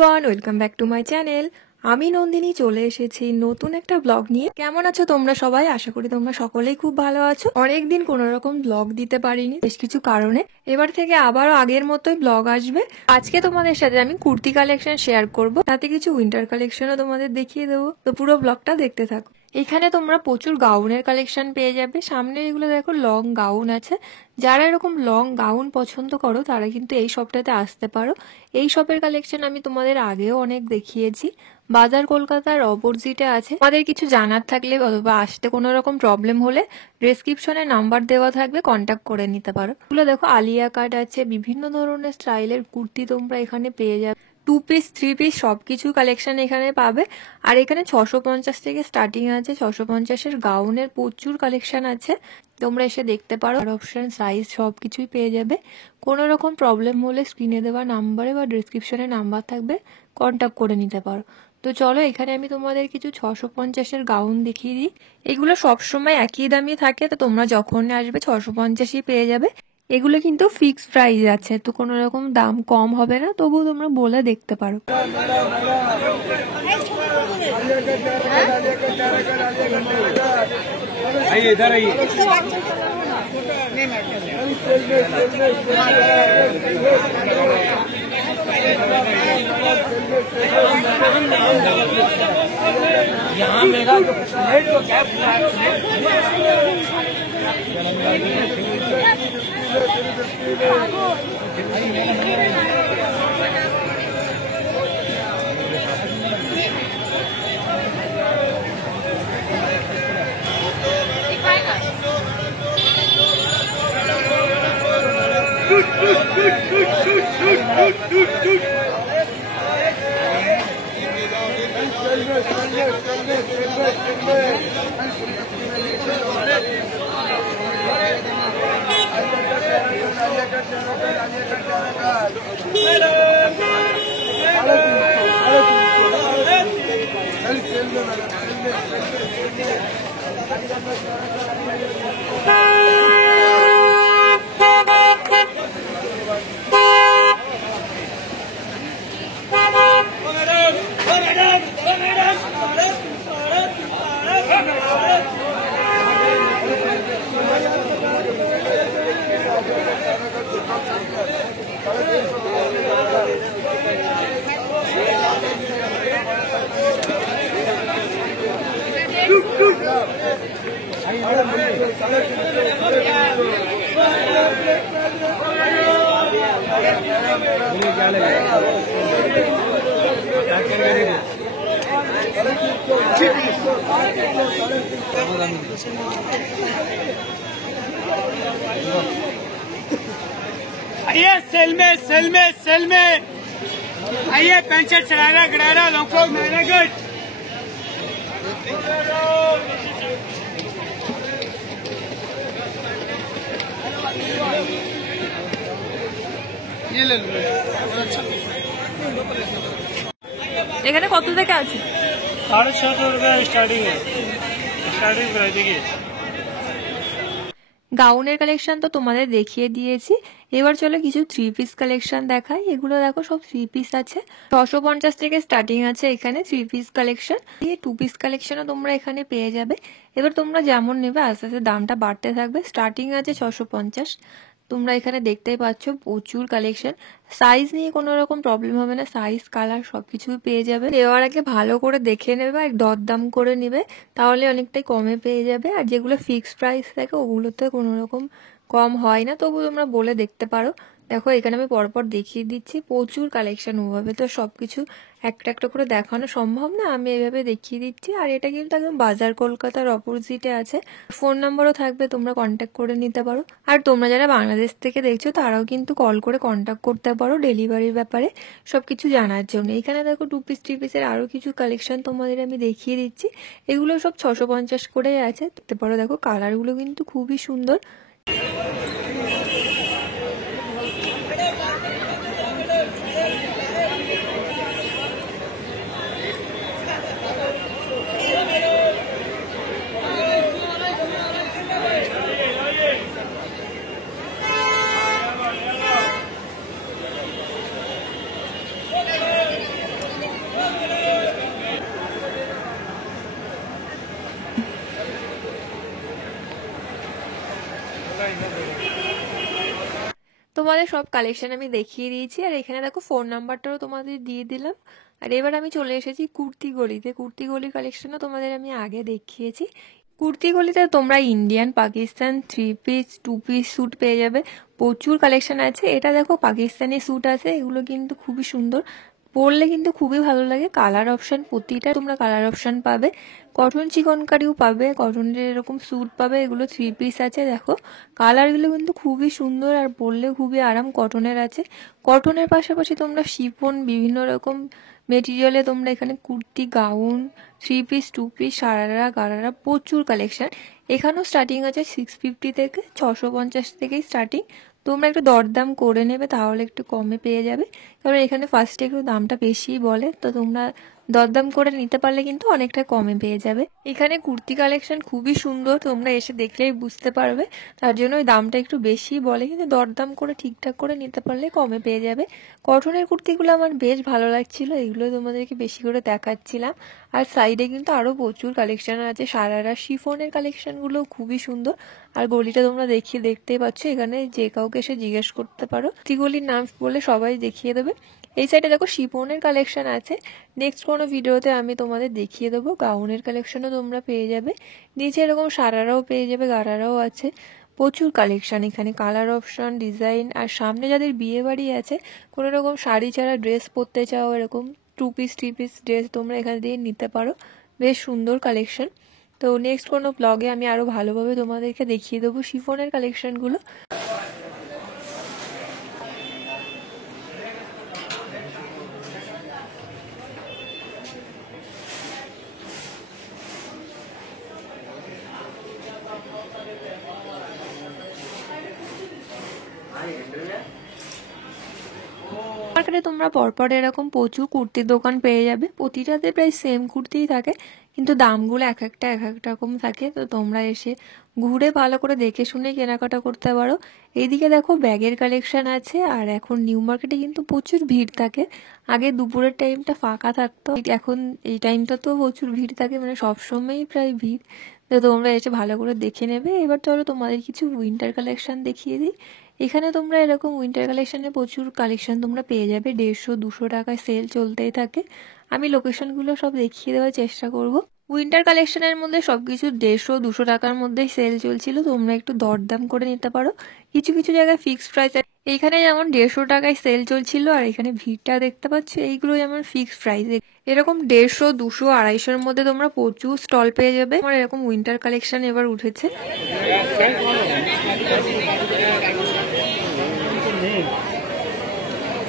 Everyone, welcome back to my channel. আমি নন্দিনী চলে এসেছি নতুন একটা ব্লগ নিয়ে। কেমন আছো তোমরা সবাই? আশা করি তোমরা সকলেই খুব ভালো আছো। অনেকদিন কোনো রকম ব্লগ দিতে পারিনি বেশ কিছু কারণে। এবার থেকে আবারও আগের মতোই ব্লগ আসবে। আজকে তোমাদের সাথে আমি কুর্তি কালেকশন শেয়ার করব, সাথে কিছু উইন্টার কালেকশনও তোমাদের দেখিয়ে দেবো। তো পুরো ব্লগটা দেখতে থাকো। এখানে তোমরা প্রচুর গাউনের কালেকশন পেয়ে যাবে। সামনে এগুলো দেখো লং গাউন আছে। যারা এরকম লং গাউন পছন্দ করো তারা কিন্তু এই শপটাতে আসতে পারো। এই শপের কালেকশন আমি তোমাদের আগেও অনেক দেখিয়েছি। বাজার কলকাতার অপোজিটে আছে। তোমাদের কিছু জানার থাকলে অথবা আসতে কোনো রকম প্রবলেম হলে ডেসক্রিপশনে নাম্বার দেওয়া থাকবে, কন্ট্যাক্ট করে নিতে পারো। এগুলো দেখো আলিয়া কাট আছে, বিভিন্ন ধরনের স্টাইলের কুর্তি তোমরা এখানে পেয়ে যাবে। 2 পিস 3 পিস সবকিছু কালেকশন এখানে পাবে। আর এখানে 650 থেকে স্টার্টিং আছে। 650-এর গাউনের প্রচুর কালেকশন আছে, তোমরা এসে দেখতে পারো। আর অপশন, সাইজ সবকিছুই পেয়ে যাবে। কোনো রকম প্রবলেম হলে স্ক্রিনে দেওয়া নাম্বারে বা ডিসক্রিপশনে নাম্বার থাকবে, কন্ট্যাক্ট করে নিতে পারো। তো চলো, এখানে আমি তোমাদের কিছু 650-এর গাউন দেখিয়ে দিই। এগুলো সবসময় একই দামই থাকে, তো তোমরা যখন আসবে 650ই পেয়ে যাবে। এগুলো কিন্তু ফিক্সড প্রাইস আছে, তো কোনো রকম দাম কম হবে না, তবুও তোমরা বলে দেখতে পারো। इधर आइए। यहाँ मेरा प्लेट तो क्या आइए सेल में आइए। पैंट शर्ट शरारा गरारा लॉन्ग फ्रॉक मेरा गुड। ये ले लो। এখানে কত থেকে আছে? 650 रुपये स्टार्टिंग है। स्टार्टिंग प्राइस देखिए। গাউনের কালেকশন তো তোমাদের দেখিয়ে দিয়েছি। এবার চলো কিছু 3 পিস কালেকশন দেখাই। এগুলো দেখো সব 3 পিস আছে। 650 থেকে স্টার্টিং আছে এখানে 3 পিস কালেকশন। 2 পিস কালেকশনও তোমরা এখানে পেয়ে যাবে। এবার তোমরা যেমন নেবে আস্তে আস্তে দামটা বাড়তে থাকবে। স্টার্টিং আছে 650। তোমরা এখানে দেখতেই পাচ্ছ প্রচুর কালেকশন। সাইজ নিয়ে কোনো রকম প্রবলেম হবে না, সাইজ কালার সবকিছুই পেয়ে যাবে। নেওয়ার আগে ভালো করে দেখে নেবে আর দরদাম করে নেবে, তাহলে অনেকটাই কমে পেয়ে যাবে। আর যেগুলো ফিক্সড প্রাইস থাকে ওগুলোতে কোনো রকম কম হয় না, তবু তোমরা বলে দেখতে পারো। দেখো এখানে আমি পরপর দেখিয়ে দিচ্ছি, প্রচুর কালেকশন। ওভাবে তো সবকিছু একটা একটা করে দেখানো সম্ভব না, আমি এভাবে দেখিয়ে দিচ্ছি। আর এটা কিন্তু একদম বাজার কলকাতার অপোজিটে আছে। ফোন নাম্বারও থাকবে, তোমরা কন্ট্যাক্ট করে নিতে পারো। আর তোমরা যারা বাংলাদেশ থেকে দেখছো তারাও কিন্তু কল করে কন্ট্যাক্ট করতে পারো ডেলিভারির ব্যাপারে সবকিছু জানার জন্য। এখানে দেখো 2 পিস 3 পিসের আরো কিছু কালেকশন তোমাদের আমি দেখিয়ে দিচ্ছি। এগুলো সব 650 করে আছে, দেখতে পারো। দেখো কালারগুলো কিন্তু খুবই সুন্দর। তোমাদের সব কালেকশন আমি দেখিয়ে দিয়েছি, আর এখানে দেখো ফোন নাম্বারটাও তোমাদের দিয়ে দিলাম। আর এবার আমি চলে এসেছি কুর্তি গলিতে। কুর্তি গলি কালেকশনও তোমাদের আমি আগে দেখিয়েছি। কুর্তি গলিতে তোমরা Indian, Pakistan, 3 piece 2 piece suit পেয়ে যাবে। প্রচুর কালেকশন আছে। এটা দেখো পাকিস্তানি স্যুট আছে, এগুলো কিন্তু খুবই সুন্দর, পরলে কিন্তু খুবই ভালো লাগে। কালার অপশন প্রতিটা তোমরা কালার অপশন পাবে। কটন চিকনকারিও পাবে, কটনের এরকম স্যুট পাবে। এগুলো 3 পিস আছে, দেখো কালারগুলো কিন্তু খুবই সুন্দর আর পরলে খুবই আরাম। কটনের আছে, কটনের পাশাপাশি তোমরা শিফন বিভিন্ন রকম মেটেরিয়ালে তোমরা এখানে kurti, gown, 3 piece 2 piece, sharara gharara প্রচুর কালেকশন। এখানেও স্টার্টিং আছে 650 থেকে, 650 থেকেই স্টার্টিং। তোমরা একটু দরদাম করে নেবে, তাহলে একটু কমে পেয়ে যাবে। কারণ এখানে ফার্স্টে একটু দামটা বেশিই বলে, তো তোমরা দরদাম করে নিতে পারলে কিন্তু অনেকটা কমে পেয়ে যাবে। এখানে কুর্তি কালেকশন খুবই সুন্দর, তোমরা এসে দেখলেই বুঝতে পারবে। তার জন্য ওই দামটা একটু বেশি বলে, কিন্তু দরদাম করে ঠিকঠাক করে নিতে পারলে কমে পেয়ে যাবে। কটনের কুর্তিগুলো আমার বেশ ভালো লাগছিল, এগুলো তোমাদেরকে বেশি করে দেখাচ্ছিলাম। আর সাইডে কিন্তু আরও প্রচুর কালেকশন আছে। সারারা শিফনের কালেকশনগুলো খুবই সুন্দর। আর গলিটা তোমরা দেখতেই পাচ্ছ, এখানে যে কাউকে এসে জিজ্ঞেস করতে পারো, গলির নাম বলে সবাই দেখিয়ে দেবে। এই সাইডে দেখো শিফনের কালেকশন আছে। নেক্সট কোনো ভিডিওতে আমি তোমাদের দেখিয়ে দেবো। গাউনের কালেকশনও তোমরা পেয়ে যাবে। নিচে এরকম সারারাও পেয়ে যাবে, গারারাও আছে। প্রচুর কালেকশন এখানে, কালার অপশন, ডিজাইন। আর সামনে যাদের বিয়ে বাড়ি আছে, কোনো রকম শাড়ি ছাড়া ড্রেস পরতে চাও, এরকম 2 পিস 3 পিস ড্রেস তোমরা এখানে দিয়ে নিতে পারো। বেশ সুন্দর কালেকশন। তো নেক্সট কোনো ব্লগে আমি আরও ভালোভাবে তোমাদেরকে দেখিয়ে দেবো শিফনের কালেকশনগুলো। মার্কেটে তোমরা পরপর এরকম প্রচুর কুর্তির দোকান পেয়ে যাবে। প্রতিটাতে প্রায় সেম কুর্তিই থাকে, কিন্তু দামগুলো এক একটা রকম থাকে। তো তোমরা এসে ঘুরে ভালো করে দেখে শুনে কেনাকাটা করতে পারো। এইদিকে দেখো ব্যাগের কালেকশন আছে। আর এখন নিউ মার্কেটে কিন্তু প্রচুর ভিড় থাকে। আগে দুপুরের টাইমটা ফাঁকা থাকতো, এখন এই টাইমটা তো প্রচুর ভিড় থাকে, মানে সবসময়ই প্রায় ভিড়। তো তোমরা এসে ভালো করে দেখে নেবে। এবার চলো তোমাদের কিছু উইন্টার কালেকশন দেখিয়ে দিই। এখানে তোমরা এরকম উইন্টার কালেকশনে প্রচুর কালেকশন তোমরা পেয়ে যাবে। 150-200 টাকায় সেল চলতেই থাকে। আমি লোকেশনগুলো সব দেখিয়ে দেওয়ার চেষ্টা করব। উইন্টার কালেকশনের মধ্যে সবকিছু 150-200 টাকার মধ্যেই সেল চলছিল, তোমরা একটু দরদাম করে নিতে পারো। কিছু কিছু জায়গায় ফিক্সড প্রাইস। এইখানে যেমন 150 টাকায় সেল চলছিল, আর এখানে ভিড়টা দেখতে পাচ্ছ, এইগুলো যেমন ফিক্সড প্রাইস। এরকম 150, 200, 250-এর মধ্যে তোমরা প্রচুর স্টল পেয়ে যাবে। আমার এরকম উইন্টার কালেকশন এবার উঠেছে।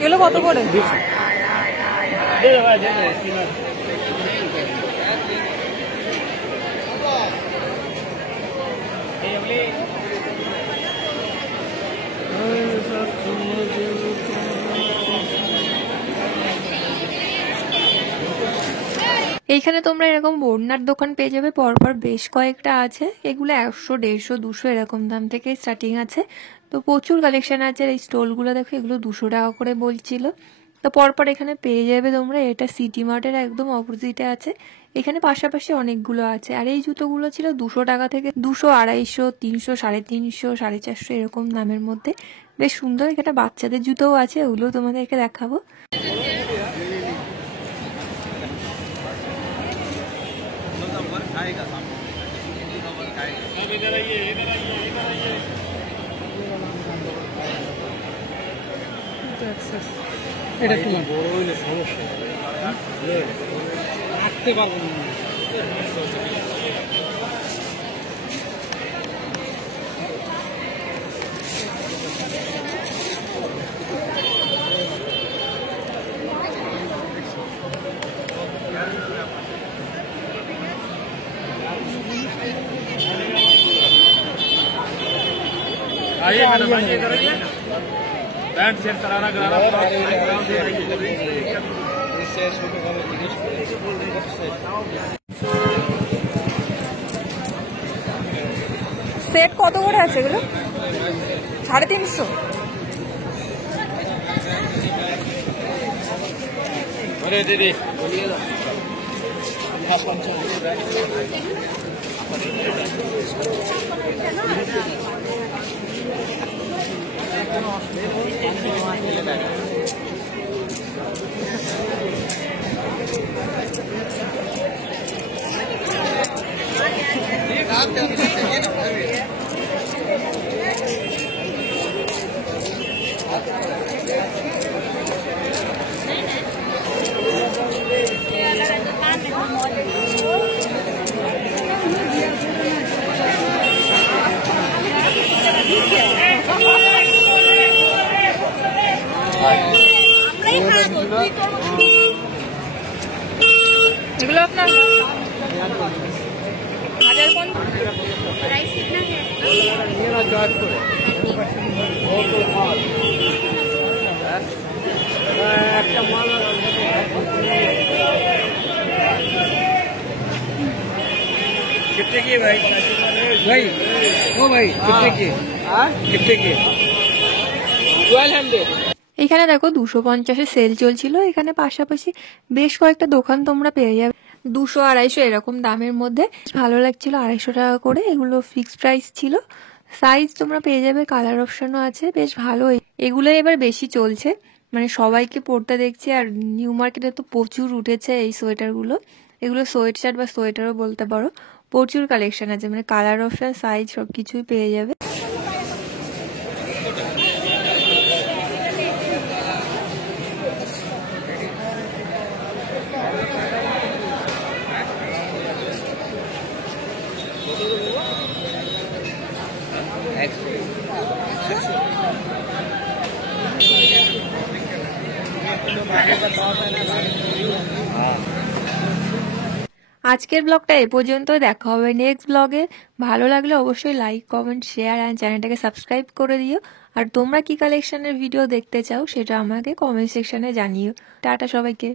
এগুলো কত করে? এইখানে তোমরা এরকম ওড়নার দোকান পেয়ে যাবে, পরপর বেশ কয়েকটা আছে। এগুলো 100, 150, 200 এরকম দাম থেকে স্টার্টিং আছে। তো প্রচুর কালেকশন আছে। এই স্টলগুলো দেখো, এগুলো 200 টাকা করে বলছিল। তো পরপর এখানে পেয়ে যাবে তোমরা। এটা সিটি মার্টের একদম অপোজিটে আছে। এখানে পাশাপাশি অনেকগুলো আছে। আর এই জুতোগুলো ছিল 200 টাকা থেকে 200, 250, 300, 350, 450 এরকম দামের মধ্যে। বেশ সুন্দর। এখানে বাচ্চাদের জুতোও আছে, ওগুলো তোমাদেরকে দেখাবো। এটা একটু বড় হইলে সমস্যা রাখতে পারবো না। आइए मैडम, आइए इधर आइए। पैंट शर्ट सरारा गरारा সেট কত করে আছে এগুলো? 350। अरे दीदी बोलिए এগুলো আপনার হাজার কোন प्राइस कितना है कितने की भाई भाई ओ भाई कितने की कितने की 1200 এখানে দেখো 250-এ সেল চলছিল। এখানে পাশাপাশি বেশ কয়েকটা দোকান তোমরা পেয়ে যাবে 200-250 এরকম দামের মধ্যে। ভালো লাগছিল, 250 টাকা করে। এগুলো ফিক্সড প্রাইস ছিল। সাইজ তোমরা পেয়ে যাবে, কালার অপশনও আছে, বেশ ভালো। এগুলো এবার বেশি চলছে, মানে সবাইকে পরতে দেখছি। আর নিউ মার্কেটে তো প্রচুর উঠেছে এই সোয়েটারগুলো। এগুলো সোয়েট শার্ট বা সোয়েটারও বলতে পারো। প্রচুর কালেকশন আছে, মানে কালার অপশন, সাইজ সব কিছুই পেয়ে যাবে। আজকের ব্লগটা এ পর্যন্ত। দেখা হবে নেক্সট ব্লগে। ভালো লাগলে অবশ্যই লাইক, কমেন্ট, শেয়ার আর চ্যানেলটাকে সাবস্ক্রাইব করে দিও। আর তোমরা কি কালেকশনের ভিডিও দেখতে চাও সেটা আমাকে কমেন্ট সেকশনে জানিও। টাটা সবাইকে।